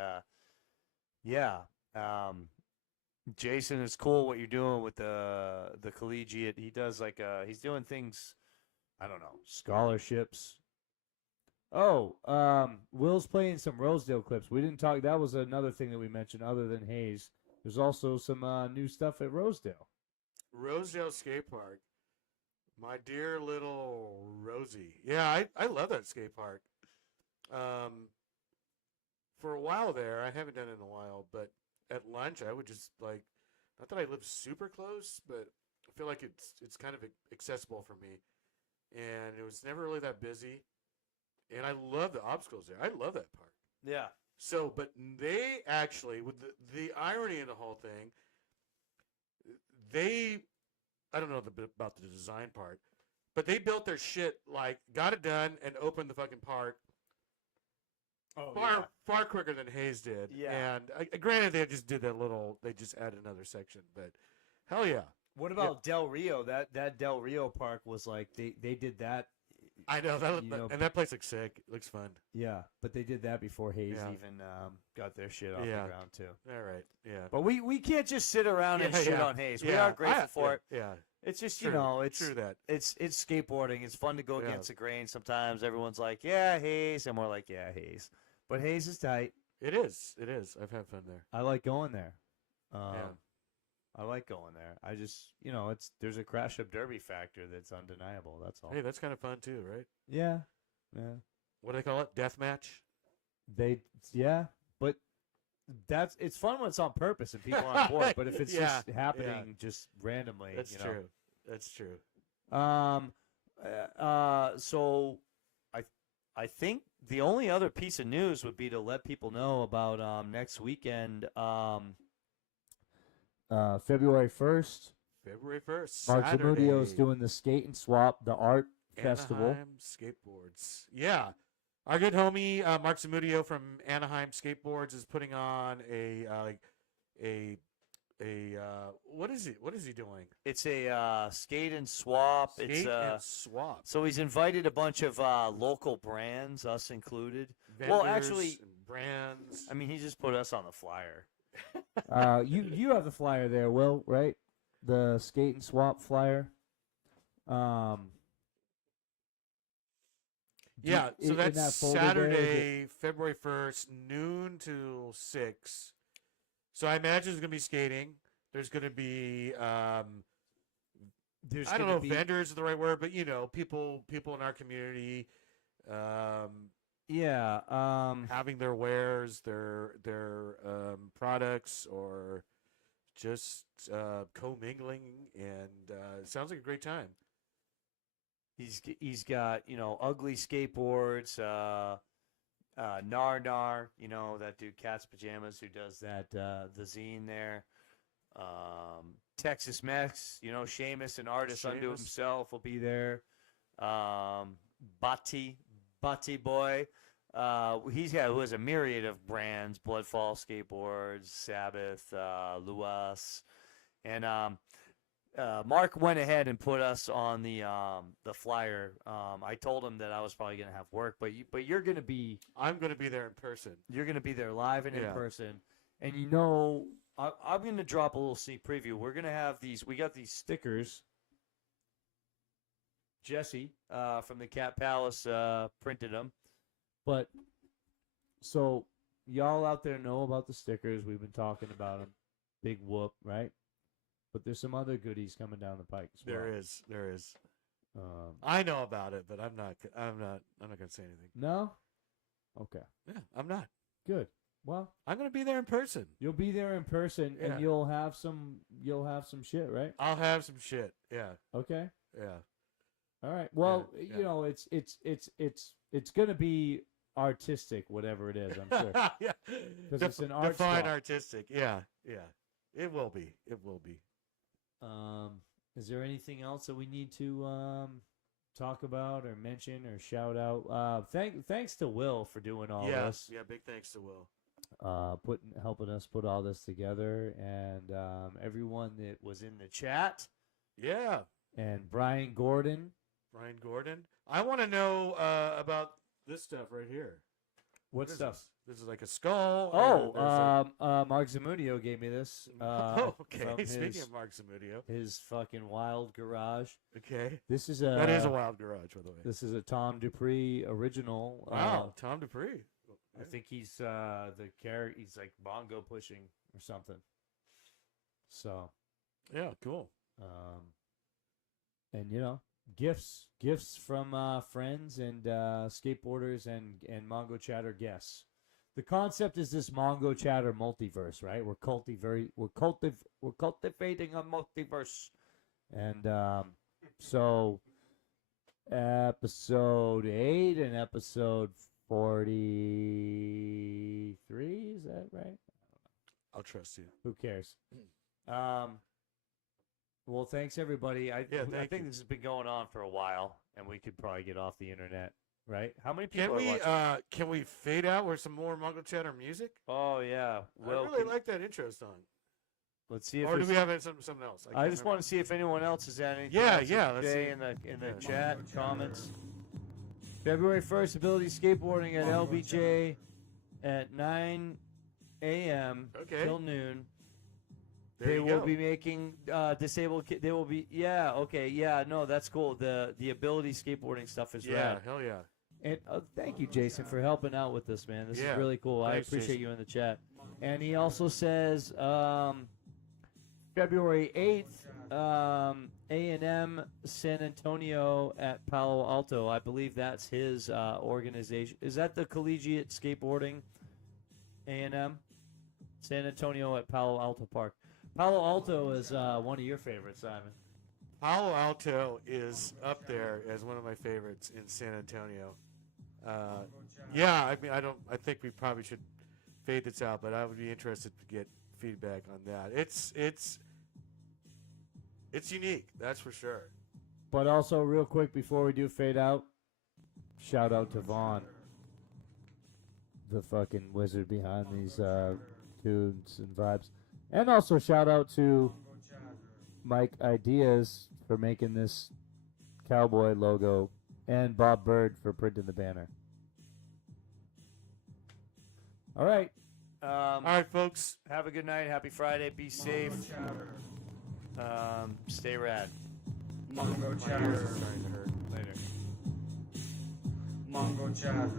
Jason, it's cool what you're doing with the collegiate. He does like he's doing things, I don't know, scholarships. Oh, Will's playing some Rosedale clips. We didn't talk. That was another thing that we mentioned, other than Hayes. There's also some new stuff at Rosedale. Rosedale Skate Park. My dear little Rosie. Yeah, I love that skate park. For a while there, I haven't done it in a while, but at lunch I would just like, not that I live super close, but I feel like it's kind of accessible for me. And it was never really that busy. And I love the obstacles there. I love that park. Yeah. So, but they actually, with the irony in the whole thing, I don't know about the design part, but they built their shit, like, got it done and opened the fucking park far quicker than Hayes did. Yeah. And granted, they just did they just added another section, but hell yeah. What about Del Rio? That Del Rio park was like they did that. I know that, You know, and that place looks sick. It looks fun. Yeah, but they did that before Hayes Yeah. even got their shit off Yeah. the ground too. All right, yeah. But we can't just sit around and Yeah, shit yeah. on Hayes. We Yeah, are grateful for it. Yeah, It's just true, it's true that. it's skateboarding. It's fun to go Yeah. against the grain. Sometimes everyone's like, yeah, Hayes, and we're like, yeah, Hayes. But Hayes is tight. It is. It is. I've had fun there. I like going there. Yeah. I like going there. I just there's a crash up derby factor that's undeniable. That's all. Hey, that's kind of fun too, right? Yeah. What do they call it? Death match? But it's fun when it's on purpose and people are on board. But if it's Yeah, just happening just randomly, That's true. That's true. So I think the only other piece of news would be to let people know about next weekend, February 1st. February 1st, Mark Saturday. Zamudio's doing the Skate and Swap, the art festival. Anaheim Skateboards. Yeah. Our good homie Mark Zamudio from Anaheim Skateboards is putting on what is he doing? It's a skate and swap. Skate and swap. So he's invited a bunch of local brands, us included. Vendors Well, actually, and brands. I mean, he just put us on the flyer. You have the flyer there, Will, right? The skate and swap flyer. Yeah, so in that's that folder Saturday, February 1st, noon to 6. So I imagine there's going to be skating. There's going to be, I don't know if vendors is the right word, but, people in our community having their wares, their products, or just co-mingling, and it sounds like a great time. He's got ugly skateboards, Nar, that dude Cat's Pajamas who does that the zine there, Texas Mex, Seamus, an artist unto himself, will be there. Bati Boy, who has a myriad of brands: Bloodfall Skateboards, Sabbath, Luas, and Mark went ahead and put us on the flyer. I told him that I was probably going to have work, but you're going to be. I'm going to be there in person. You're going to be there live and in person, and I'm going to drop a little sneak preview. We're going to have these. We got these stickers. Jesse from the Cat Palace printed them, but so y'all out there know about the stickers. We've been talking about them. Big whoop, right? But there's some other goodies coming down the pike as well. There is. I know about it, but I'm not going to say anything. No? Okay. Yeah, I'm not. Good. Well, I'm going to be there in person. You'll be there in person, and you'll have some shit, right? I'll have some shit. Yeah. Okay. Yeah. All right. Well, yeah. It's going to be artistic, whatever it is, I'm sure. Yeah. Because it's an art define swap. artistic. Yeah. Yeah. It will be. Is there anything else that we need to talk about or mention or shout out? Thanks to Will for doing all this. Yeah, big thanks to Will. Helping us put all this together, and everyone that was in the chat. Yeah. And Brian Gordon. I want to know about this stuff right here. What stuff? This is like a skull. Mark Zamudio gave me this. Okay. Speaking of Mark Zamudio, his fucking wild garage. Okay. That is a wild garage, by the way. This is a Tom Dupree original. Wow, Tom Dupree. I think he's the character. He's like bongo pushing or something. So. Yeah. Cool. And gifts from friends and skateboarders and Mongochatter guests. The concept is this Mongochatter multiverse, right? We're cultivating a multiverse, and so episode 8 and episode 43, is that right? I'll trust you. Who cares? Well, thanks everybody. I think this has been going on for a while, and we could probably get off the internet, right? How many people are watching? Can we fade out with some more Mongochatter music? Oh yeah. Well, I really like that intro song. Let's see if. Or do we have something else? I just want to see if anyone else has had anything. Yeah. Let's see in the chat comments. February 1st, Ability Skateboarding at LBJ at 9 a.m. till noon. They will be making disabled. They will be. Yeah. Okay. Yeah. No, that's cool. The Ability Skateboarding stuff is rad. Hell yeah. And thank you, Jason, for helping out with this, man. This is really cool. Thanks, I appreciate Jason. you in the chat. And he also says February 8th, A&M San Antonio at Palo Alto. I believe that's his organization. Is that the Collegiate Skateboarding A&M? San Antonio at Palo Alto Park. Palo Alto is one of your favorites, Simon. Palo Alto is up there as one of my favorites in San Antonio. Yeah, I mean, I think we probably should fade this out, but I would be interested to get feedback on that. It's unique, that's for sure. But also, real quick before we do fade out, shout out to Vaughn, the fucking wizard behind these tunes and vibes. And also shout out to Mike Ideas for making this cowboy logo, and Bob Bird for printing the banner. All right. All right, folks. Have a good night. Happy Friday. Be safe. Stay rad. Mongochatter. Starting to hurt. Later. Mongochatter.